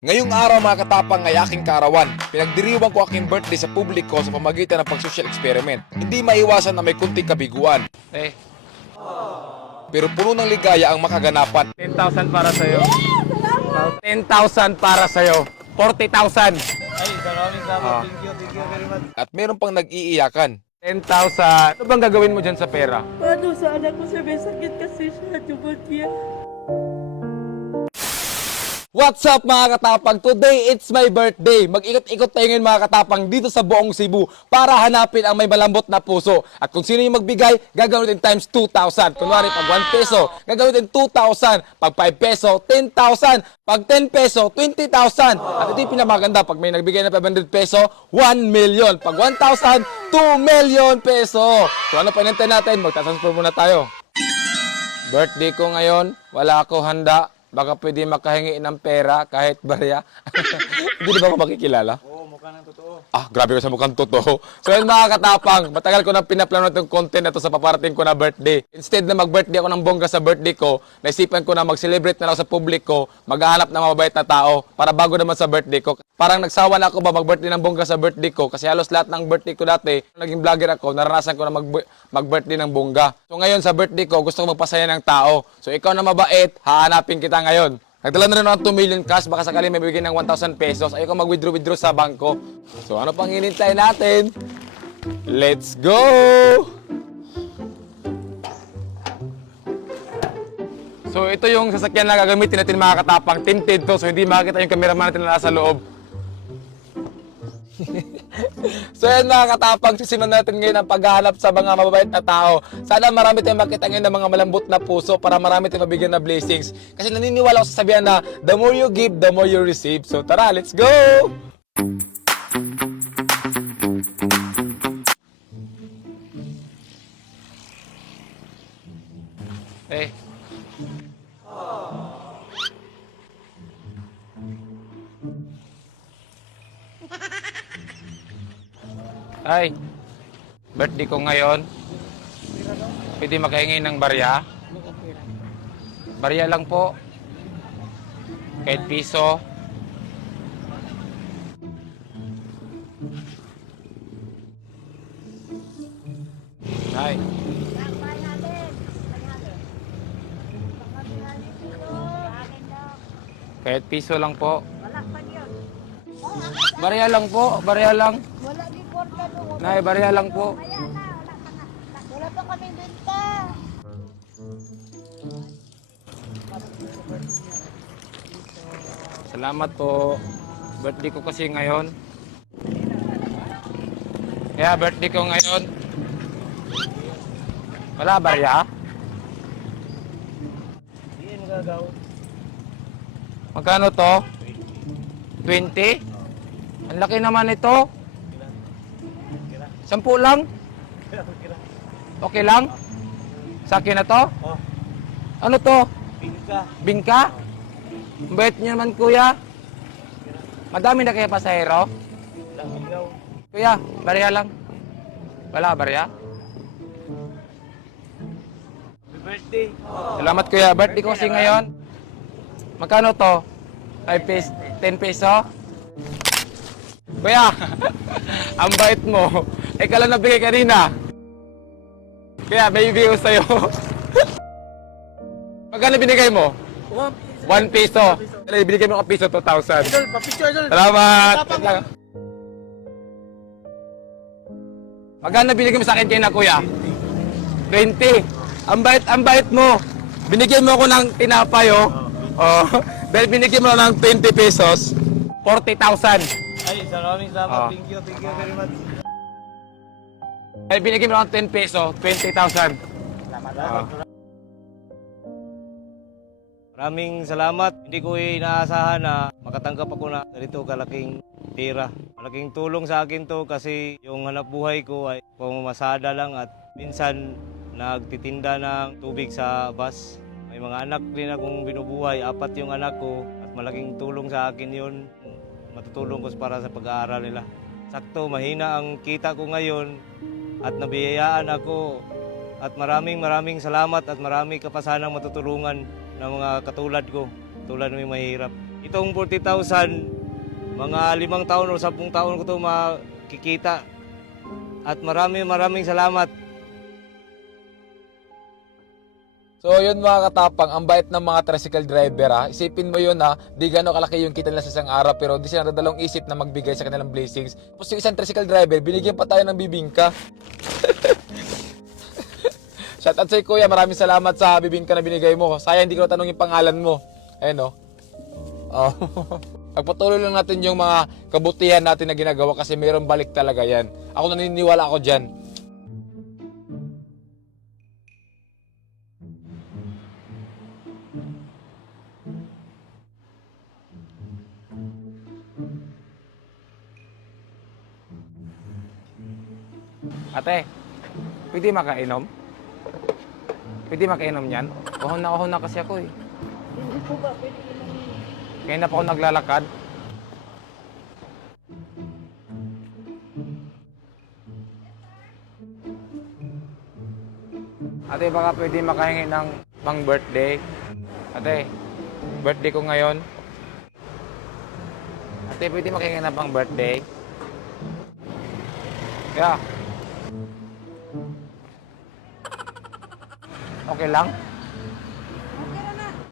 Ngayong araw mga katapang ay aking kaarawan. Pinagdiriwang ko aking birthday sa publiko sa pamagitan ng pag-social experiment. Hindi maiwasan na may kunting kabiguan. Pero puno ng ligaya ang makaganapan. 10,000 para sa'yo. 10,000 para sa'yo. 40,000. Ay, maraming salamat. Thank you very much. At meron pang nag-iiyakan. 10,000. Ano bang gagawin mo dyan sa pera? Paano sa anak ko siya may sakit kasi siya pneumonia. What's up mga katapang? Today, it's my birthday. Mag-ikot-ikot tayo ngayon mga katapang dito sa buong Cebu para hanapin ang may malambot na puso. At kung sino yung magbigay, gagawin times 2,000. Kunwari, pag 1 peso, gagawin 2,000. Pag 5 peso, 10,000. Pag 10 peso, 20,000. At ito yung pinamaganda. Pag may nagbigay na 500 peso, 1 million. Pag 1,000, 2 million peso. So ano pa inintay natin? Magtatransfer muna tayo. Birthday ko ngayon, wala ako handa. Baka pwede makahingi ng pera kahit barya. Hindi ba ako makikilala? Oo, mukha ng totoo. Ah, grabe ko sa mukhang totoo. So yun mga katapang, matagal ko nang pinaplano itong content na to sa paparating ko na birthday. Instead na mag-birthday ako ng bongga sa birthday ko, naisipan ko na mag-celebrate na lang sa publiko, maghahanap ng mababait na tao para bago naman sa birthday ko. Parang nagsawa na ako ba mag-birthday ng bongga sa birthday ko kasi halos lahat ng birthday ko dati, naging vlogger ako, naranasan ko na mag-birthday ng bongga. So ngayon sa birthday ko, gusto ko magpasaya ng tao. So ikaw na mabait, hahanapin kita ngayon. Nagdala na rin ako ng 2 million cash, baka sakali may bibigyan ng 1,000 pesos. Ayoko mag-withdraw sa bangko. So ano pang hinintay natin? Let's go! So ito yung sasakyan na gagamitin natin mga katapang. Tinted to, so hindi makikita yung cameraman natin na nasa loob. So yan mga katapang, sisimulan natin ngayon ang paghahanap sa mga mababait na tao. Sana marami tayong makita ngayon ng mga malambot na puso para marami tayong mabigyan na blessings. Kasi naniniwala ako sa sabihan na the more you give, the more you receive. So tara, let's go! Eh. Ay, birthday ko ngayon. Pwede makahingi ng barya? Barya lang po. Kahit piso. Ay. Kahit piso lang po. Barya lang po, barya lang. Wala di porta doon. Nay, barya lang po. Wala pa kaming benta. Salamat po. Birthday ko kasi ngayon. Kaya birthday ko ngayon. Wala barya? Hindi mo gagaw. Magkano to? 20? Ang laki naman ito. 10 lang? Okay lang? Sa akin na to? Oh, Ano to? bingka. Bingka? Ang bait niyo naman kuya. Madami na kaya pasahero? Lang ikaw. Kuya, barya lang. Wala barya? Happy birthday. Salamat kuya. Birthday ko kasi ngayon. Magkano to? 5 pesos? 10 peso? Kuya, ang bait mo. Ikaw lang nabigay kanina. Kaya may ibigay ko sa'yo. Magkano binigay mo? 1 peso. Binigay mo ako piso, 2,000. Idol, papicture idol. Salamat. Magkano binigay mo sa akin kayo na kuya? 20. Ang bait mo. Binigyan mo ako ng tinapay, oh. Oh. Dahil binigyan mo ng 20 pesos, 40,000. Ay, maraming salamat. Ah. Thank you very much. Dahil binigyan mo ng 10 peso, 20,000. Maraming salamat. Hindi ko inaasahan na makatanggap ako na ganito kalaking pera. Malaking tulong sa akin to kasi yung hanap buhay ko ay pamamasada lang at minsan nagtitinda ng tubig sa bus. May mga anak din akong binubuhay, 4 yung anak ko at malaking tulong sa akin yun. Matutulong ko para sa pag-aaral nila. Sakto, mahina ang kita ko ngayon at nabiyayaan ako at maraming salamat at marami ka pa sanang matutulungan ng mga katulad ko, tulad ng may mahirap. Itong 40,000, mga 5 taon o 10 taon ko ito makikita. At maraming salamat. So yun mga katapang, ang bait ng mga tricycle driver ha. Isipin mo yun ha, di gano'ng kalaki yung kita nila sa isang araw pero di sila nadalawang isip na magbigay sa kanilang blessings. Tapos yung isang tricycle driver, binigyan pa tayo ng bibingka. Shout out sa'yo kuya, maraming salamat sa bibingka na binigay mo. Sayang hindi ko natanong yung pangalan mo. Ayun o. Oh. Pagpatuloy lang natin yung mga kabutihan natin na ginagawa kasi mayroong balik talaga yan. Ako naniniwala ako dyan. Ate, pwede makainom? Pwede makainom yan? Kahon na kasi ako eh. Hindi po ba pwede inumin? Kaya na pa ako naglalakad. Ate, baka pwede makahingi ng pang birthday. Ate, birthday ko ngayon. Ate, pwede makahingi ng pang birthday. Kaya. Okay lang?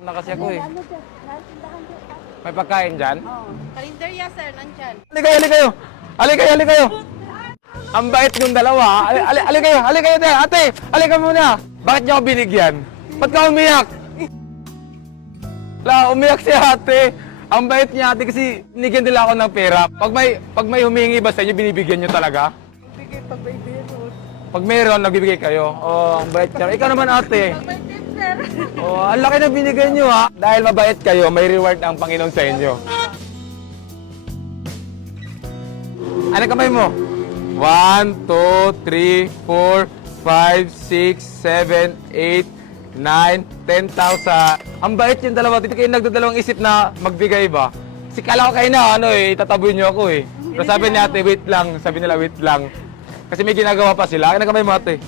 Na kasi ako eh. Ano dyan? Natindahan dyan. May pagkain dyan? Karinderya sir, nandyan. Ali kayo! Ang bait yung dalawa. Ali kayo, ate! Ali ka muna! Bakit niyo ako binigyan? Ba't ka umiyak? Umiyak si ate. Ang bait niya ate kasi binigyan nila ako ng pera. Pag may humingi ba sa inyo, binibigyan niyo talaga? Bigay pag may meron. Pag meron, nagbibigay kayo. Oh, ang bait niya. Ikaw naman ate. Pag may tip sir. Oh, ang laki na binigay niyo ha. Dahil mabait kayo, may reward ang Panginoon sa inyo. Ano kamay mo? 1, 2, 3, 4, 5, 6, 7, 8, 9, 10,000. Ang bait yung dalawa. Dito kayo nagdadalawang isip na magbigay ba? Kasi kala ko kayo na, itataboy niyo ako eh. Pero sabi ni ate, wait lang. Sabi nila, wait lang. Kasi may ginagawa pa sila. Ano kamay mo ate?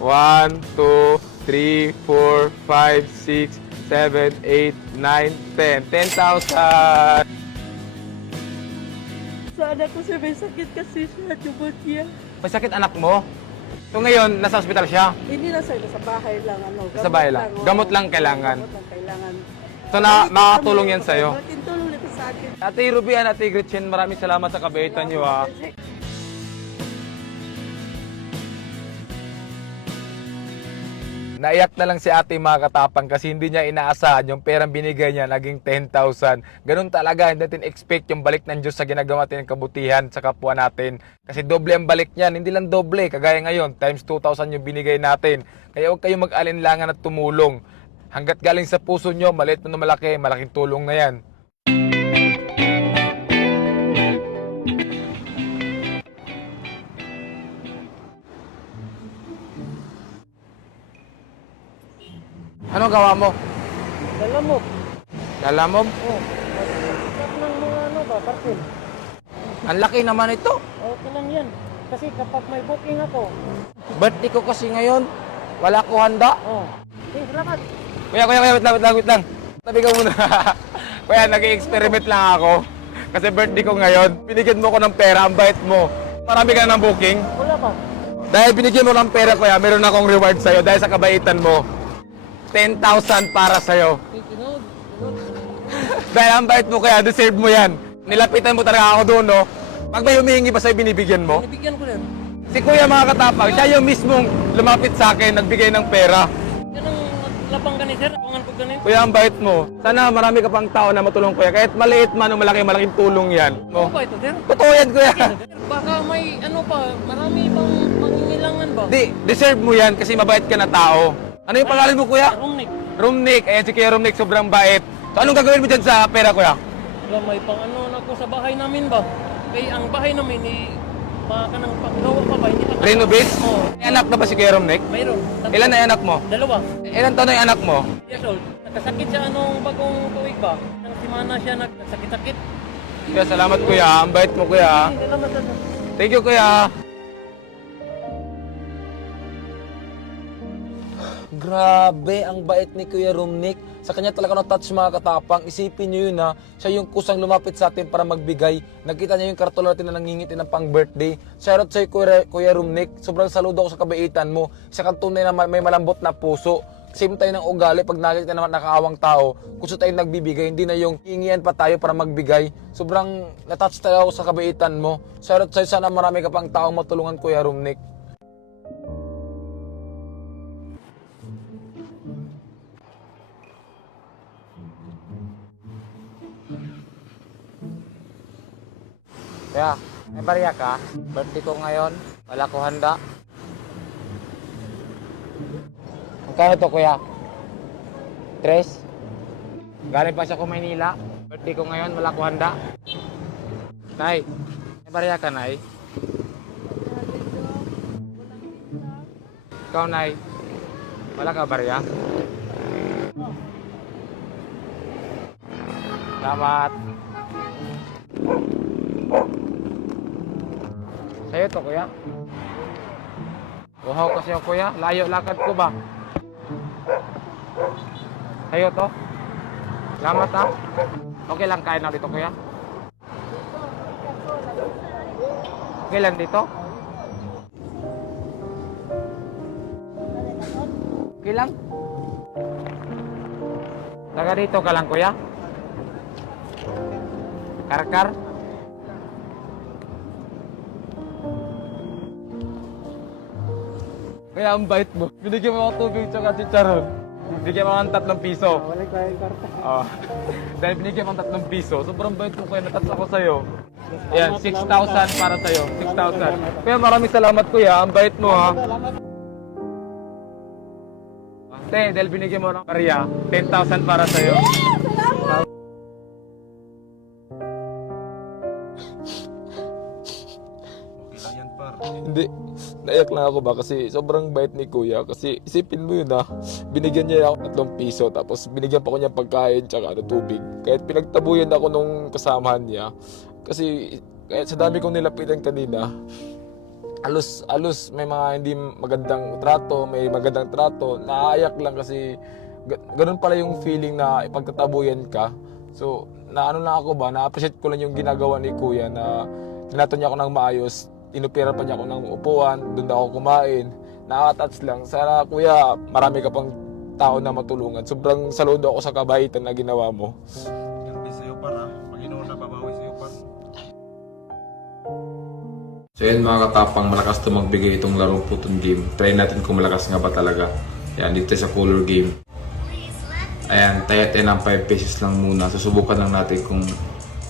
1, 2, 3, 4, 5, 6, 7, 8, 9, 10. 10,000. Sa anak ko sir, may sakit kasi siya, pneumonia. May sakit anak mo? So ngayon, nasa ospital siya? Hindi na sir, sa bahay lang. Sa bahay lang? Gamot lang kailangan? Gamot lang kailangan. So makakatulong yan sa'yo? Malaking tulong nito sa akin. Ate Ruby and Ate Gretchen, maraming salamat sa kabaitan niyo ha. Naiyak na lang si ate mga katapang kasi hindi niya inaasahan yung perang binigay niya naging 10,000. Ganun talaga, hindi natin expect yung balik ng Diyos sa ginagawa natin ng kabutihan sa kapwa natin. Kasi doble ang balik niyan, hindi lang doble, kagaya ngayon, times 2,000 yung binigay natin. Kaya huwag kayong mag-alinlangan at tumulong. Hanggat galing sa puso nyo, maliit mo na malaki, malaking tulong na yan. Anong gawa mo? Dalamog. Lalamog? Oh. Sarap ng mga parcel. Ang laki naman ito. Okay lang yan. Kasi kapag may booking ako. Birthday ko kasi ngayon. Wala ko handa. Oh. Okay, salamat. Kuya, wait lang. Tabi ka muna. Kuya, nag-i-experiment lang ako. Kasi birthday ko ngayon. Binigyan mo ko ng pera, ang bait mo. Marami ka ng booking. Wala ba? Dahil binigyan mo ng pera, kuya, meron akong reward sa'yo dahil sa kabaitan mo. 10,000 para sa'yo. Dahil ang bait mo kaya, deserve mo yan. Nilapitan mo talaga ako doon, no? Pag may humihingi pa sa'yo, binibigyan mo? Nabigyan ko rin. Si kuya mga katapang, siya yung mismong lumapit sa akin, nagbigay ng pera. Yan ang labang ganit, sir. Tungan ko ganit. Kuya, ang bait mo. Sana marami ka pang tao na matulong kuya. Kahit maliit man o malaking tulong yan. Ano No? ba ito, sir? Totoo yan, kuya. Baka may ano pa, marami pang pangingilangan ba? Di, deserve mo yan kasi mabait ka na tao. Ano yung pangalan mo, kuya? Rumnik. Rumnik. Ayan si Kuya Rumnik, sobrang bait. So, anong gagawin mo dyan sa pera, kuya? Wala, may pang ano na ako sa bahay namin ba? Kaya ang bahay namin, baka nang paggawa pa ba? Hindi pa Renovate? Oo. May anak na ba si Kuya Rumnik? Mayroon. Ilan na yung anak mo? Dalawa. Ilan taon na yung anak mo? Years old. Nagkasakit siya anong bagong tuwig ba? Nang simana siya nagsakit-sakit. Kuya, salamat kuya. Ang bait mo, kuya. Hindi naman sa... Thank you, kuya. Grabe, ang bait ni Kuya Rumnik. Sa kanya talaga na-touch mga katapang. Isipin nyo yun ha. Siya yung kusang lumapit sa atin para magbigay. Nakita niya yung karton natin na nangingiti ng pang birthday. Shoutout sa'yo Kuya Rumnik. Sobrang saludo ako sa kabaitan mo. Isa kang tunay na may malambot na puso. Same tayo ng ugali pag nakita naman nakaawang tao. Gusto tayong nagbibigay. Hindi na yung hingian pa tayo para magbigay. Sobrang na-touch tayo ako sa kabaitan mo. Shoutout sa'yo. Sana marami ka pang taong matulungan Kuya Rumnik. Kaya, may barya ka? Birthday ko ngayon. Wala ko handa. Magkano to, kuya? 3? Galing pa siya ko Maynila. Birthday ko ngayon, wala ko handa. Nay, may barya ka, Nay? Ikaw, Nay? Wala ka barya? Salamat. Sa'yo to, kuya. Uhaw kasi ako, kuya. Layo lakad ko ba? Sa'yo to. Salamat, ha. Okay lang kain na dito, kuya. Okay lang dito. Okay lang. Taga dito ka lang, kuya. Karkar. Kaya ang bait mo. Binigyan mo ako tubig tsaka chicharon. Binigyan mo ako ng 3 piso. Wala kayang karta. Dahil binigyan mo ng 3 piso, sobrang bait mo kaya natats ako sa'yo. Yan, 6,000 para sa'yo. 6,000. Kaya maraming salamat kuya, ang bait mo ha. Te, dahil binigyan mo ng barya, 10,000 para sa'yo. Hindi, naiyak lang ako ba kasi sobrang bait ni kuya. Kasi isipin mo yun binigyan niya ako ng 3 piso tapos binigyan pa ko niya pagkain tsaka tubig. Kahit pinagtabuyan ako nung kasamahan niya. Kasi kahit sa dami kong nilapitan kanina, alos may mga hindi magandang trato, may magandang trato. Naayak lang kasi ganun pala yung feeling na ipagtatabuyan ka. So, naano lang ako ba, na-appreciate ko lang yung ginagawa ni kuya na tinato niya ako ng maayos. Inupira pa niya ako ng upuan, doon ako kumain. Nakaka-touch lang. Sana kuya, marami ka pang tao na matulungan. Sobrang saludo ako sa kabaitan na ginawa mo. Silbi sa'yo para, Panginoon na babawi sa'yo para. So yan mga katapang, malakas to magbigay itong larong puton game. Try natin kung malakas nga ba talaga. Yan, dito sa color game. Ayan, tayo ng 5 pesos lang muna. Susubukan lang natin kung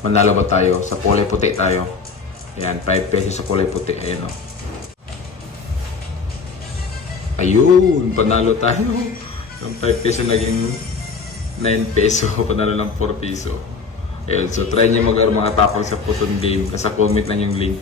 manalo ba tayo. Sa kulay puti tayo. Ayan, 5 pesos sa kulay puti. Ayan o. Ayun, panalo tayo. Ang 5 peso naging 9 peso. Panalo ng 4 peso. Ayun, so try nyo mag-aro mga tapang sa puton game. Nasa comment lang yung link.